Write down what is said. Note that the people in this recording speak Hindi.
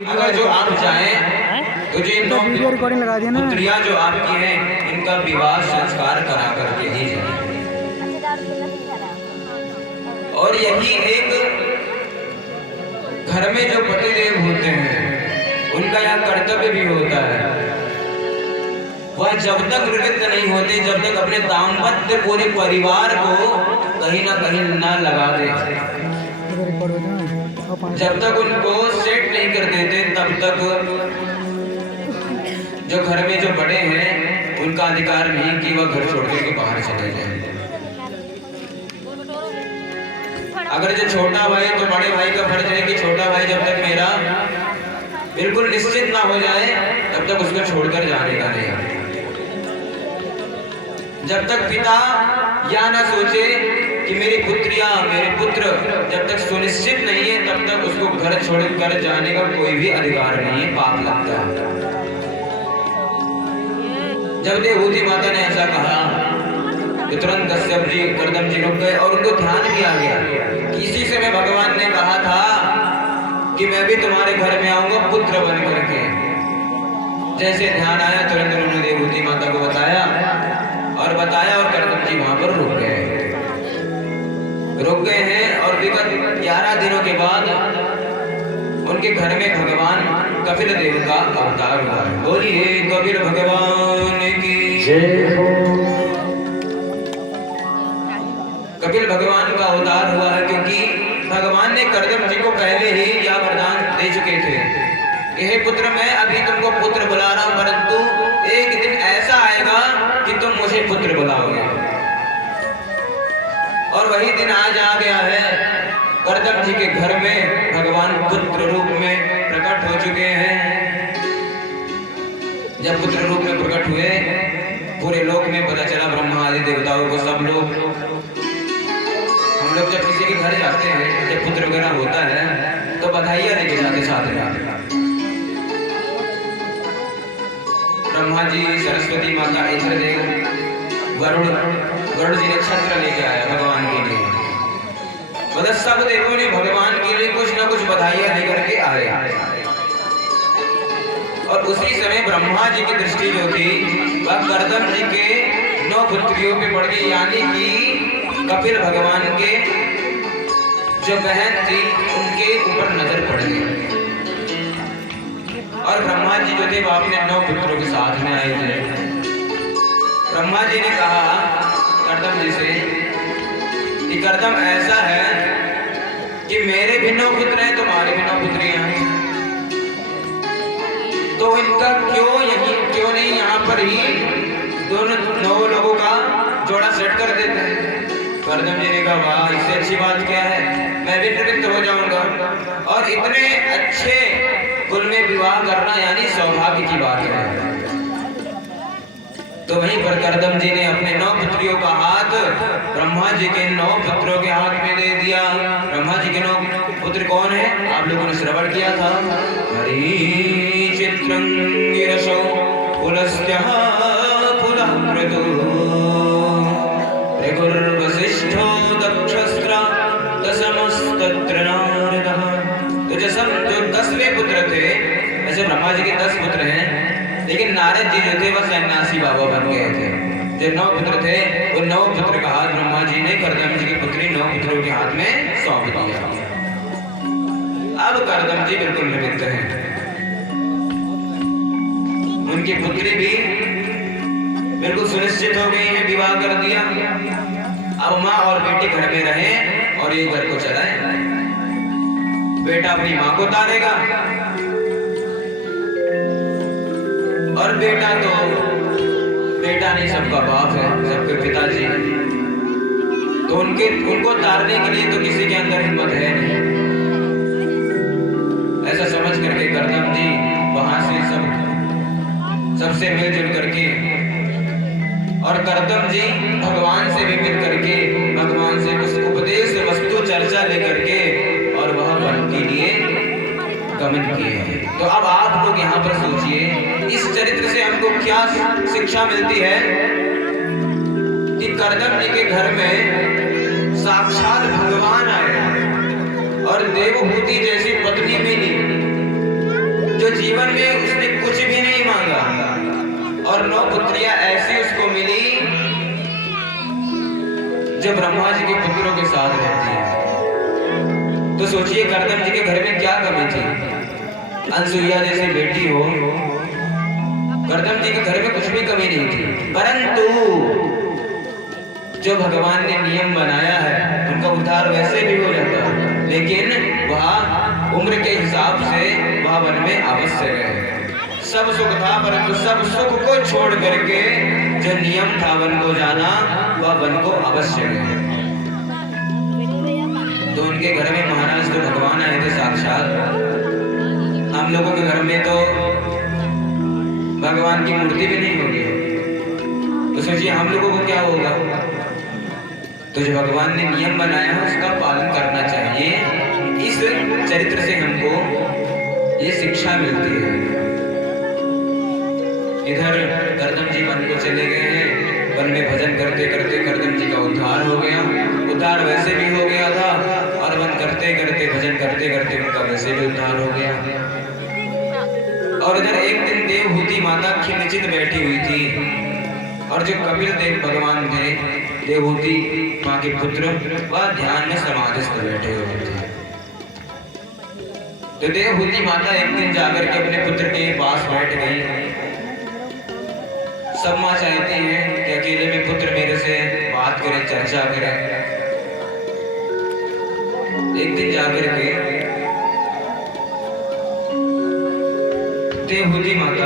अगर जो आप चाहें तो जो इन वीडियो रिकॉर्डिंग लगा दिया ना। पुत्रियां जो आपकी हैं इनका विवाह संस्कार करा करके ही जाए। और यही एक घर में जो पतिदेव होते हैं उनका यह कर्तव्य भी होता है। वह जब तक निवृत्त नहीं होते, जब तक अपने दाम्पत्य पूरे परिवार को कहीं ना कहीं न लगा दे, जब तक उनको सेट नहीं कर देते, तब तक जो घर में जो बड़े हैं उनका अधिकार नहीं कि वह घर छोड़ के बाहर चले जाए। अगर जो छोटा भाई, तो बड़े भाई का फर्ज है कि छोटा भाई जब तक मेरा बिल्कुल निश्चित ना हो जाए तब तक उसको छोड़कर जाने का नहीं। जब तक पिता या ना सोचे कि मेरी पुत्रियां, मेरे पुत्र जब तक सुनिश्चित नहीं है तब तक उसको घर छोड़कर जाने का कोई भी अधिकार नहीं है, पाप लगता है। जब देवहूति माता ने ऐसा कहा तो तुरंत कश्यप जी, कर्दम जी रुक गए और उनको ध्यान भी आ गया कि इसी समय भगवान ने कहा था कि मैं भी तुम्हारे घर में आऊंगा पुत्र बन करके। जैसे ध्यान आया तुरंत उन्होंने देवहूति माता को बताया और कर्दम जी वहां पर रुक गए हैं। और विगत 11 दिनों के बाद उनके घर में भगवान कपिल देव का अवतार हुआ है। बोलिए कपिल भगवान की जय हो। कपिल भगवान का अवतार हुआ है क्योंकि भगवान ने कर्दम जी को पहले ही यह वरदान दे चुके थे कि हे पुत्र, मैं अभी तुमको पुत्र बुला रहा हूं, परंतु एक दिन ऐसा आएगा कि तुम मुझे पुत्र बुलाओगे। और वही दिन आज आ गया है। कर्दम जी के घर में भगवान पुत्र रूप में प्रकट हो चुके हैं। जब पुत्र रूप में प्रकट हुए, पूरे लोक में पता चला, ब्रह्मा आदि देवताओं को, सब लोग, हम लोग जब किसी के घर जाते हैं, जब पुत्र वगैरह होता है तो बधाइयां लेके जाते साथ में। ब्रह्मा जी, सरस्वती माता, इंद्रदेव, गरुड़ जी ने छत्र लेके आया भगवान के लिए। मतलब सब देवों ने भगवान के लिए कुछ ना कुछ बधाइयां लेकर के आए। और उसी समय ब्रह्मा जी की दृष्टि जो थी वह कर्दम जी के 9 पुत्रियों पे पड़ गई, यानी कि कपिल भगवान के जो बहन थी उनके ऊपर नजर पड़ गई। और ब्रह्मा जी जो थे वो अपने 9 पुत्रों के साथ में आए थे। ब्रह्मा जी ने कहा कर्दम जी से कि कर्दम, ऐसा है कि मेरे भी 9 पुत्र हैं, तुम्हारे भी 9 पुत्रियां हैं, तो इनका क्यों नहीं यहाँ पर ही दोनों 9 लोगों का जोड़ा सेट कर देते हैं। कर्दम जी ने कहा, वाह, इससे अच्छी बात क्या है, मैं भी निवृत्त हो जाऊंगा। और इतने अच्छे कुल में विवाह करना यानी सौभाग्य की बात है। तो वहीं पर कर्दम जी ने अपने 9 पुत्रियों का हाथ ब्रह्मा जी के 9 पुत्रों के हाथ में दे दिया। ब्रह्मा जी के 9 पुत्र कौन है, आप लोगों ने श्रवण किया था। हरिचित्रं गिरशौ पुलस्त्यः पुलः क्रतु ऋगुर्वसिष्ठो दक्षस्त्र दशमस्तत्र नारदः। तो जो 10वें पुत्र थे, ऐसे ब्रह्मा जी के 10 पुत्र हैं, लेकिन नारद जी जो थे वह सन्यासी बाबा बन गए थे। जो 9 पुत्र थे वो 9 पुत्र का हाथ ब्रह्मा जी ने कर्दम जी की पुत्री 9 पुत्रों के हाथ में सौंप दिया। अब कर्दम जी बिल्कुल निवृत्त हैं। उनकी पुत्री भी बिल्कुल सुनिश्चित हो गई है, विवाह कर दिया। अब माँ और बेटी घर में रहे और ये घर को चलाए। बेटा अपनी माँ को तारेगा और बेटा नहीं, सबका बाप है, सबके पिताजी है, तो उनको तारने के लिए तो किसी के अंदर हिम्मत है नहीं। ऐसा समझ करके कर्दम जी वहां से सबसे मिलजुल करके, और कर्दम जी भगवान से भी मिल करके, भगवान से कुछ उपदेश वस्तु चर्चा लेकर के और वह वन के लिए गमन किए हैं। तो अब आप लोग यहाँ पर सोचिए, इस चरित्र से हमको क्या शिक्षा मिलती है कि कर्दम जी के घर में साक्षात भगवान आए और देवहूति जैसी पत्नी मिली। जो जीवन में उसने कुछ भी नहीं मांगा, और 9 पुत्रियां ऐसी उसको मिली जो ब्रह्मा जी के पुत्रों के साथ रहती है। तो सोचिए कर्दम जी के घर में क्या कमी थी। अनसुईया जैसी बेटी हो, कर्दम जी के घर में कुछ भी कमी नहीं थी, परंतु जो भगवान ने नियम बनाया है उनका उद्धार वैसे भी हो जाता, लेकिन वह उम्र के हिसाब से वह वन में अवश्य गए। सब सुख था, परंतु सब सुख को छोड़ करके जो नियम था वन को जाना, वह वन को अवश्य गए। तो उनके घर में महाराज तो भगवान आए थे साक्षात। हम लोगों के घर में तो भगवान की मूर्ति भी नहीं होगी, तो सोचिए हम लोगों को क्या होगा। तो जो भगवान ने नियम बनाया है उसका पालन करना चाहिए। इस चरित्र से हमको ये शिक्षा मिलती है। इधर कर्दम जी वन को चले गए हैं, वन में भजन करते करते कर्दम जी का उद्धार हो गया। उद्धार वैसे भी हो गया था, और वन करते करते भजन करते करते उनका वैसे भी उद्धार हो गया। और इधर एक दिन देवहूति माता खिलचित बैठी हुई थी, और जो कपिल देव भगवान थे, देवहूति माँ के पुत्र, वह ध्यान में समाधिस्थ बैठे हुए थे। तो देवहूति माता एक दिन जाकर के अपने पुत्र के पास बैठ गई। सब माँ चाहती हैं कि अकेले में पुत्र मेरे से बात करे, चर्चा करे। एक दिन जाकर के देवहूति माता